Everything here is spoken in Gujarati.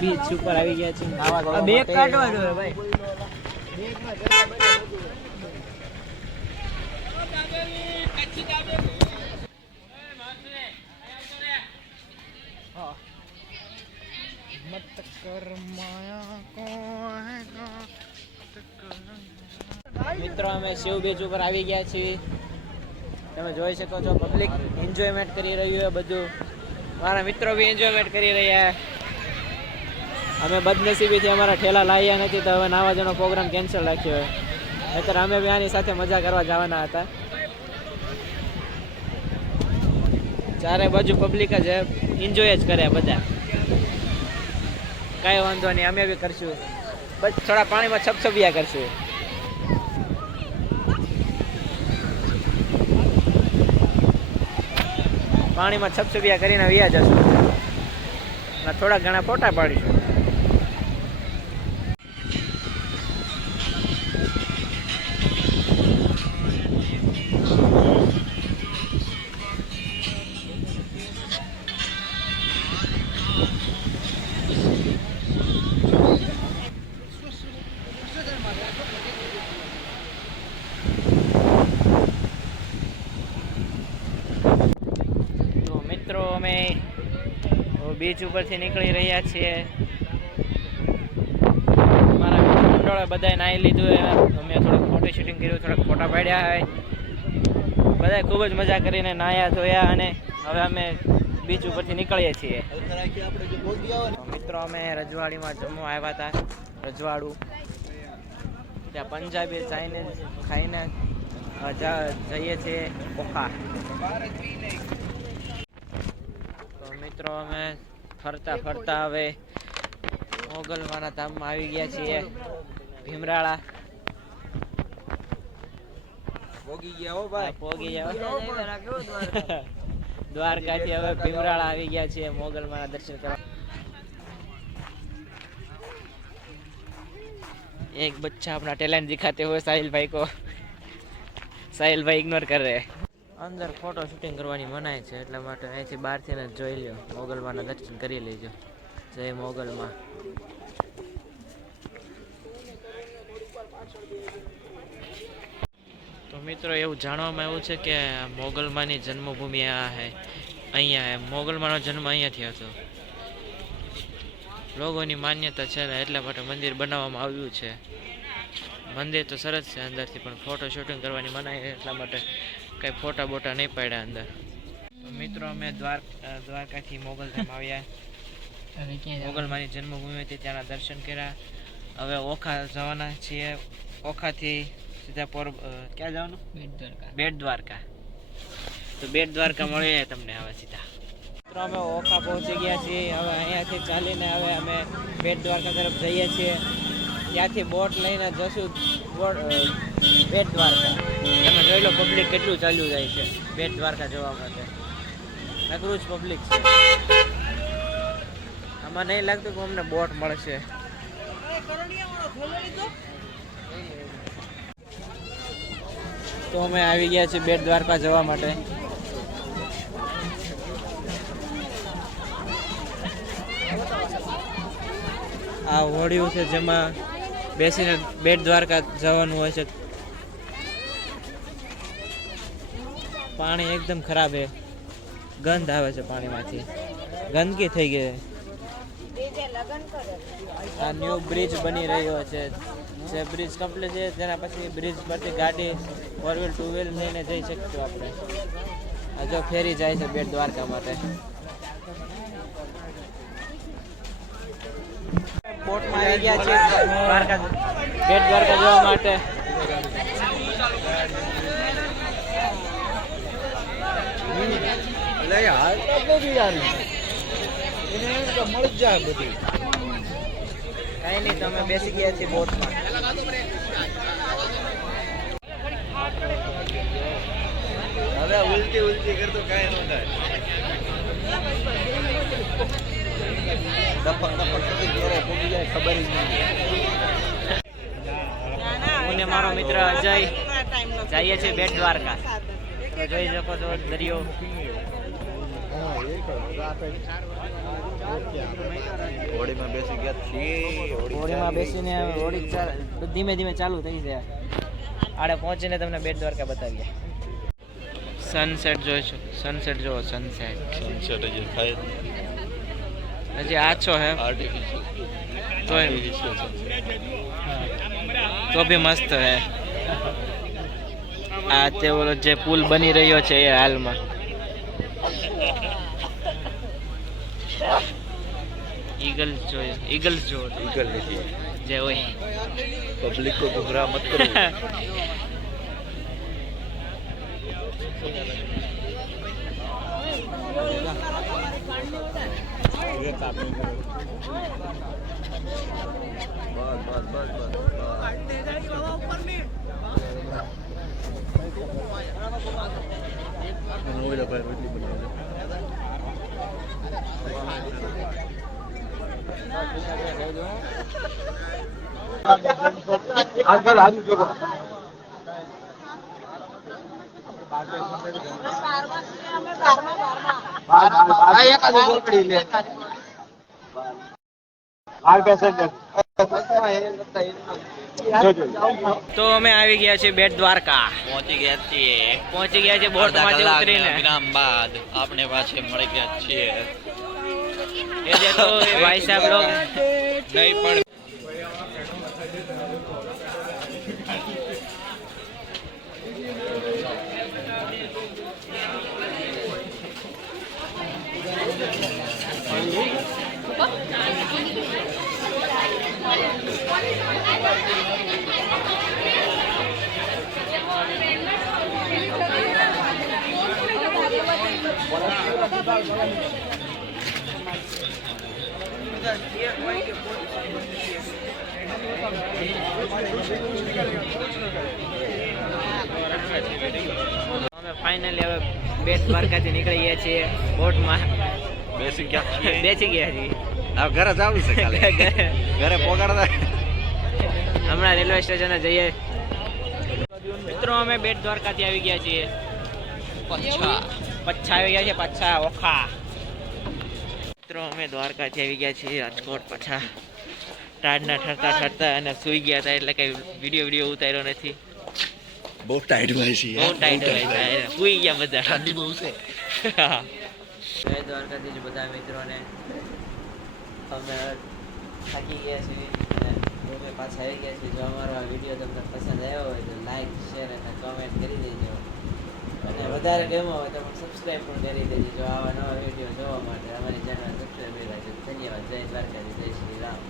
બીચ ઉપર આવી ગયા છે. બેગ કાઢવા જોઈએ ભાઈ. મિત્રો અમે શિવ બીચ ઉપર આવી ગયા છીએ. તમે જોઈ શકો છો પબ્લિક એન્જોયમેન્ટ કરી રહ્યું છે બધું. મારા મિત્રો બી એન્જોયમેન્ટ કરી રહ્યા. અમે બદનસીબીથી અમારા ઠેલા લાવ્યા નથી તો હવે નાવા જવાનો પ્રોગ્રામ કેન્સલ રાખ્યો હોય. નહીંતર અમે બી આની સાથે મજા કરવા જવાના હતા. ચારે બાજુ પબ્લિક જ એન્જોય જ કરે બધા. કાંઈ વાંધો નહીં, અમે બી કરશું. બસ થોડા પાણીમાં છપછપિયા કરશું. પાણીમાં છપછપિયા કરીને વ્યા જશું અને થોડા ઘણા ફોટા પાડીશું. મિત્રો અમે બીચ ઉપરથી નીકળી રહ્યા છીએ. મારા મંડળે બધાએ નાહી લીધું. અમે થોડુંક ફોટો શૂટિંગ કર્યું, થોડાક ફોટા પાડ્યા હોય. બધાએ ખૂબ જ મજા કરીને નાહ્યા ધોયા અને હવે અમે બીચ ઉપરથી નીકળીએ છીએ. મિત્રો અમે રજવાડીમાં જમવા આવ્યા હતા. રજવાડું ત્યાં પંજાબી ચાઇનીઝ ખાઈને જઈએ છીએ ઓખા. મિત્રો અમે ફરતા ફરતા હવે મોગલમાના ધામમાં આવી ગયા છીએ. ભીમરાળા પોગી ગયા. દ્વારકાથી હવે ભીમરાળા આવી ગયા છીએ મોગલમાના દર્શન કરવા. एक बच्चा अपना टैलेंट दिखाते हुए साहिल भाई को साहिल भाई इग्नोर कर रहे हैं. અંદર ફોટો શૂટિંગ કરવાની મનાય છે એટલા માટે અહીંથી બહારથી જ જોઈ લ્યો. મોગલમાના દર્શન કરી લેજો. જય મોગલમાં. તો મિત્રો એવું જાણવામાં આવ્યું છે કે મોગલમાની જન્મભૂમિ આ હે. અહીંયા મોગલમાનો જન્મ અહીંયા થયો હતો. લોકોની માન્યતા છે ને એટલા માટે મંદિર બનાવવામાં આવ્યું છે. મંદિર તો સરસ છે અંદરથી, પણ ફોટો શૂટિંગ કરવાની મનાય એટલા માટે કઈ ફોટા બોટા નહીં પડ્યા અંદર. મિત્રો અમે દ્વારકાથી મોગલધામ આવ્યા. મોગલમાની જન્મભૂમિ હતી, ત્યાંના દર્શન કર્યા. હવે ઓખા જવાના છીએ. ઓખાથી સીધા ક્યાં જવાનું? બેટ દ્વારકા. તો બેટ દ્વારકા મળીએ તમને હવે સીધા. મિત્રો અમે ઓખા પહોંચી ગયા છીએ. હવે અહીંયાથી ચાલીને હવે અમે બેટ દ્વારકા તરફ જઈએ છીએ. ત્યાંથી બોટ લઈને જશું બેટ દ્વારકા. તમે જોઈ લો પબ્લિક કેટલું ચાલ્યું જાય છે બેટ દ્વારકા જવા માટે. નકરું જ પબ્લિક છે. આમાં નહીં લાગતું કે અમને બોટ મળશે. તો અમે આવી ગયા છીએ બેટ દ્વારકા જવા માટે. આ હોડિયું છે જેમાં બેસીને બેટ દ્વારકા જવાનું હોય છે. પાણી એકદમ ખરાબ છે, ગંધ આવે છે પાણીમાંથી, ગંદકી થઈ ગઈ. આ ન્યૂ બ્રિજ બની રહ્યો છે. જે બ્રિજ કમ્પ્લીટ છે તેના પછી બ્રિજ પરથી ગાડી 4 વ્હીલ 2 વ્હીલ લઈને જઈ શકીશું આપણે. આ જો ફેરી જાય છે બેટ દ્વારકા માટે. બોટમાં આવી ગયા છે દ્વારકા બેટ દ્વારકા જવા માટે. કઈ નહીં, તમે બેસી ગયા છીએ બોટમાં. હવે ઉલટી ઉલટી કરતો કાંઈ ન થાય. ખબર જ હું ને મારો મિત્ર અજય જઈએ છીએ બેટ દ્વારકા. તમે જોઈ શકો છો દરિયો. હોડીમાં બેસી ગયા છીએ હોડીમાં બેસીને હોડી ધીમે ધીમે ચાલુ થઈ છે. આડે પહોંચીને તમને બેટ દ્વારકા બતાવીએ. સનસેટ જોઈશું. સનસેટ જોવો. સનસેટ સનસેટ હજી થાય હજી આછો હે તો ભી મસ્ત હે. આ તે ઓલો જે પુલ બની રહ્યો છે એ હાલમાં ઈગલ્સ જોયો. ઈગલ્સ જોવો. ઈગલ નથી જે હોય પબ્લિક કો ગુમરાહ મત કરો. તો અમે આવી ગયા છીએ બેટ દ્વારકા. પહોંચી ગયા છીએ. પહોંચી ગયા છે બોટમાંથી ઉતરીને. વિરામ બાદ આપણે પાછે મળી ગયા છીએ. ये देखो ये भाई साहब लोग નહીં પણ અમે ફાઇનલી હવે બેટ દ્વારકાથી નીકળી ગયા છીએ બોટમાં. બેસી ગયા છીએ. બેસી ગયા છીએ. હવે ઘરે જવું છે ખાલી. ઘરે પોગાડતા હમણાં રેલવે સ્ટેશને જઈએ. મિત્રો અમે બેટ દ્વારકાથી આવી ગયા છીએ. પચ્છા આવી ગયા છે. પચ્છા ઓખા. મિત્રો અમે દ્વારકાથી આવી ગયા છીએ રાજકોટ. પાછા ટાઢના ઠરતા અને સૂઈ ગયા હતા એટલે કઈ વિડીયો ઉતાર્યો નથી. બહુ ટાઈટ હોય છે. બહુ ટાઈટ હોય છે. સૂઈ ગયા બધા. ઠંડી બહુ છે. જય દ્વારકાધીશ બધા મિત્રોને. અમે થાકી ગયા છીએ અને અમે પાછા આવી ગયા છીએ. જો અમારો આ વિડીયો તમને પસંદ આવ્યો હોય તો લાઈક શેર અને કમેન્ટ કરી દેજો. અને વધારે ગમ્યો હોય તો સબસ્ક્રાઈબ પણ કરી દેજો. જો આવા નવા વિડીયો જોવા માટે અમારી ચેનલ સબસ્ક્રાઈબ કરી રાખજો. ધન્યવાદ. જય દ્વારકાધીશ. જય શ્રી રામ.